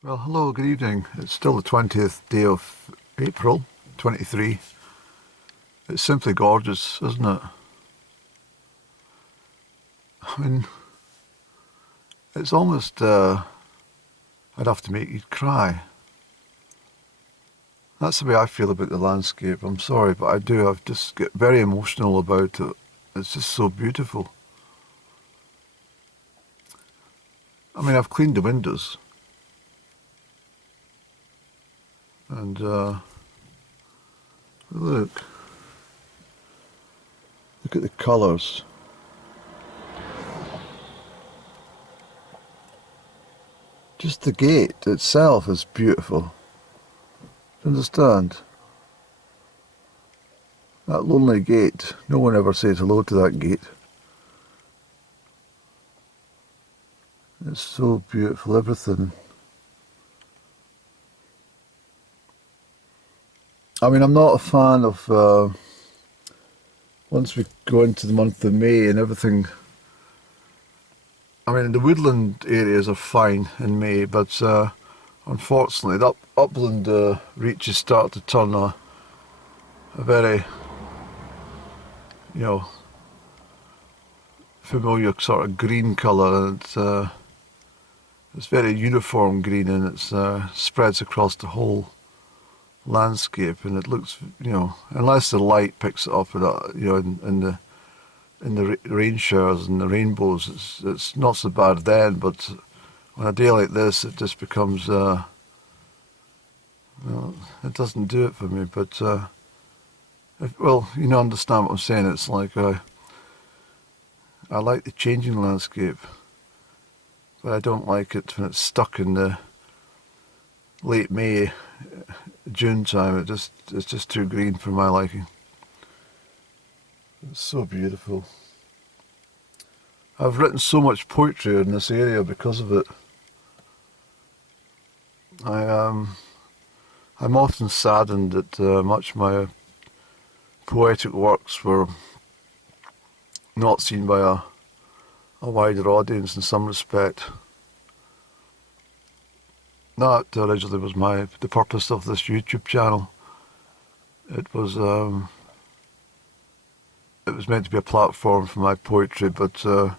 Well, hello, good evening. It's still the 20th day of April, 23. It's simply gorgeous, isn't it? I mean, it's almost, I'd have to make you cry. That's the way I feel about the landscape. I'm sorry, but I do. I've just get very emotional about it. It's just so beautiful. I mean, I've cleaned the windows, and look, look at the colours. Just the gate itself is beautiful. Do you understand? That lonely gate. No one ever says hello to that gate. It's so beautiful, everything. I mean, I'm not a fan of, once we go into the month of May and everything. I mean, the woodland areas are fine in May, but unfortunately, the upland reaches start to turn a very, you know, familiar sort of green colour, and it's very uniform green, and it spreads across the whole landscape, and it looks, unless the light picks it up, in the rain showers and the rainbows, it's not so bad then. But on a day like this, it just becomes, it doesn't do it for me. But understand what I'm saying. It's like I like the changing landscape, but I don't like it when it's stuck in the late May, June time. It's just too green for my liking. It's so beautiful. I've written so much poetry in this area because of it. I'm often saddened that much of my poetic works were not seen by a wider audience in some respect. That originally was the purpose of this YouTube channel. It was meant to be a platform for my poetry, but I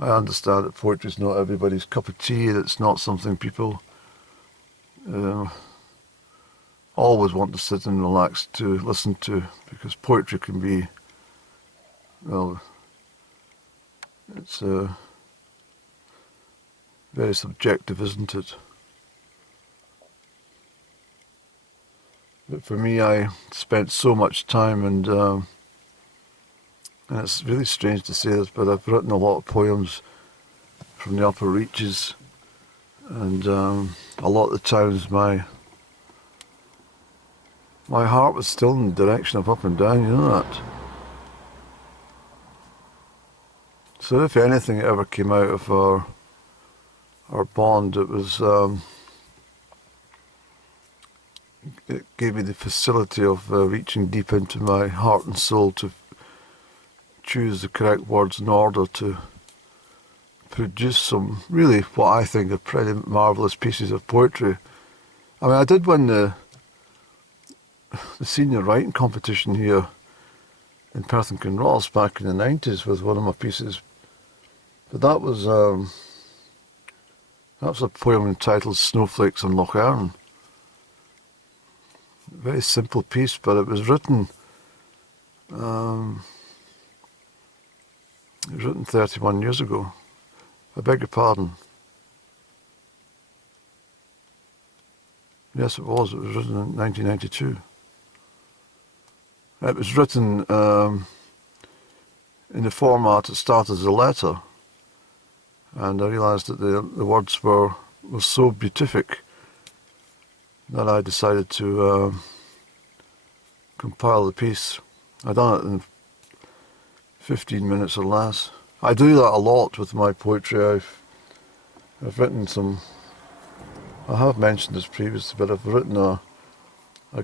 understand that poetry is not everybody's cup of tea. It's not something people always want to sit and relax to listen to, because poetry can be, well, it's very subjective, isn't it? But for me, I spent so much time, and it's really strange to say this, but I've written a lot of poems from the upper reaches, and a lot of the times my heart was still in the direction of up and down, you know that? So if anything ever came out of our bond, it gave me the facility of reaching deep into my heart and soul to choose the correct words in order to produce some really what I think are pretty marvellous pieces of poetry. I mean, I did win the senior writing competition here in Perth and Kinross back in the 90s with one of my pieces. But that was a poem entitled Snowflakes on Loch Earn. A very simple piece, but it was written 31 years ago. I beg your pardon. Yes, it was. It was written in 1992. It was written in the format it started as a letter, and I realised that the words were so beatific that I decided to compile the piece. I done it in 15 minutes or less. I do that a lot with my poetry. I've written some. I have mentioned this previously, but I've written a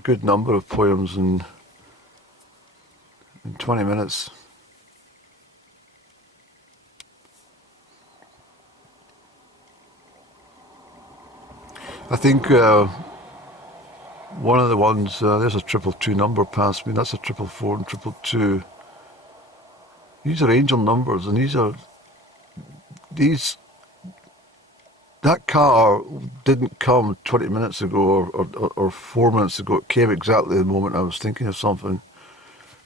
good number of poems in 20 minutes. I think one of the ones, there's a 222 number past me, that's a 444 and 222. These are angel numbers, and that car didn't come 20 minutes ago or 4 minutes ago. It came exactly the moment I was thinking of something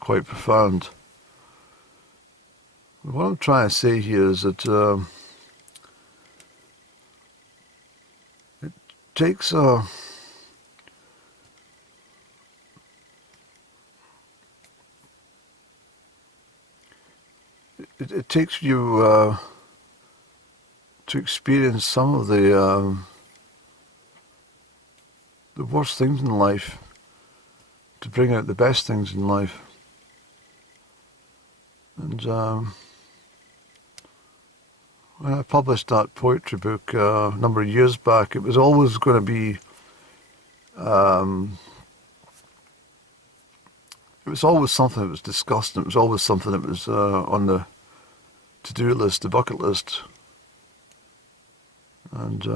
quite profound. What I'm trying to say here is that it takes a... It takes you to experience some of the worst things in life to bring out the best things in life. And when I published that poetry book a number of years back, it was always going to be it was always something that was discussed, and it was always something that was on the to-do list, the bucket list. And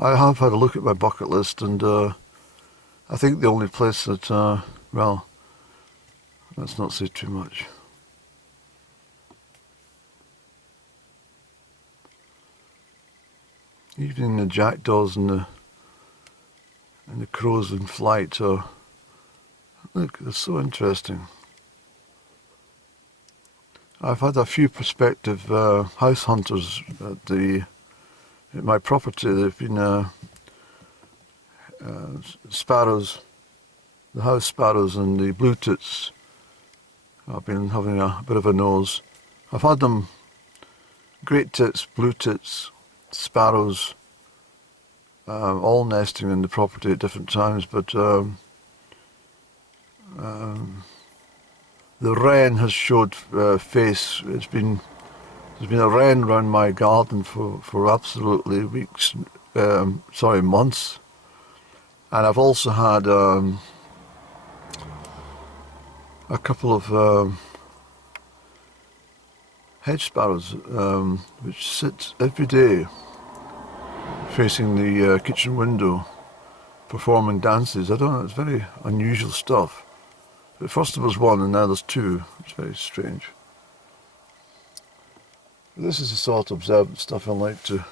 I have had a look at my bucket list, and I think the only place that, well, let's not say too much. Even the jackdaws and the crows in flight are, look, they're so interesting. I've had a few prospective house hunters at my property. They've been sparrows, the house sparrows and the blue tits. I've been having a bit of a nose. I've had them, great tits, blue tits, sparrows, all nesting in the property at different times, but the wren has showed face. There's been a wren around my garden for absolutely weeks, months. And I've also had a couple of hedge sparrows which sit every day facing the kitchen window performing dances. I don't know, it's very unusual stuff. But first there was one and now there's two. It's very strange. But this is the sort of observant stuff I like to...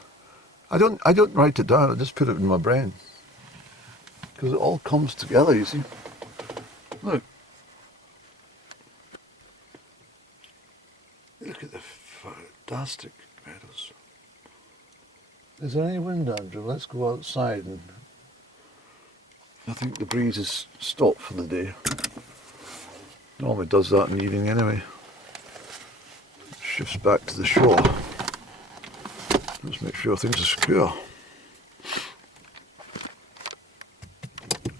I don't write it down, I just put it in my brain. Because it all comes together, you see. Look. Look at the fantastic meadows. Is there any wind, Andrew? Let's go outside, and I think the breeze has stopped for the day. Normally does that in the evening anyway. Shifts back to the shore. Let's make sure things are secure.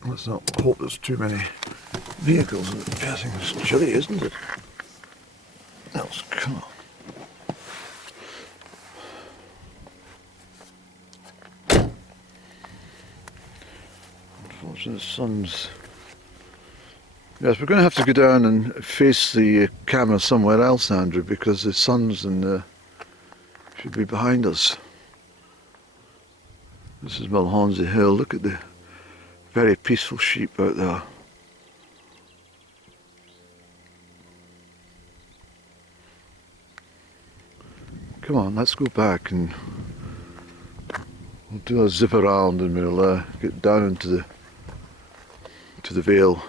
Let's not hope there's too many vehicles passing. It's chilly, isn't it? That's cool. Unfortunately, the sun's... Yes, we're going to have to go down and face the camera somewhere else, Andrew, because the sun's should be behind us. This is Malhonsey Hill. Look at the very peaceful sheep out there. Come on, let's go back and we'll do a zip around, and we'll get down into the vale.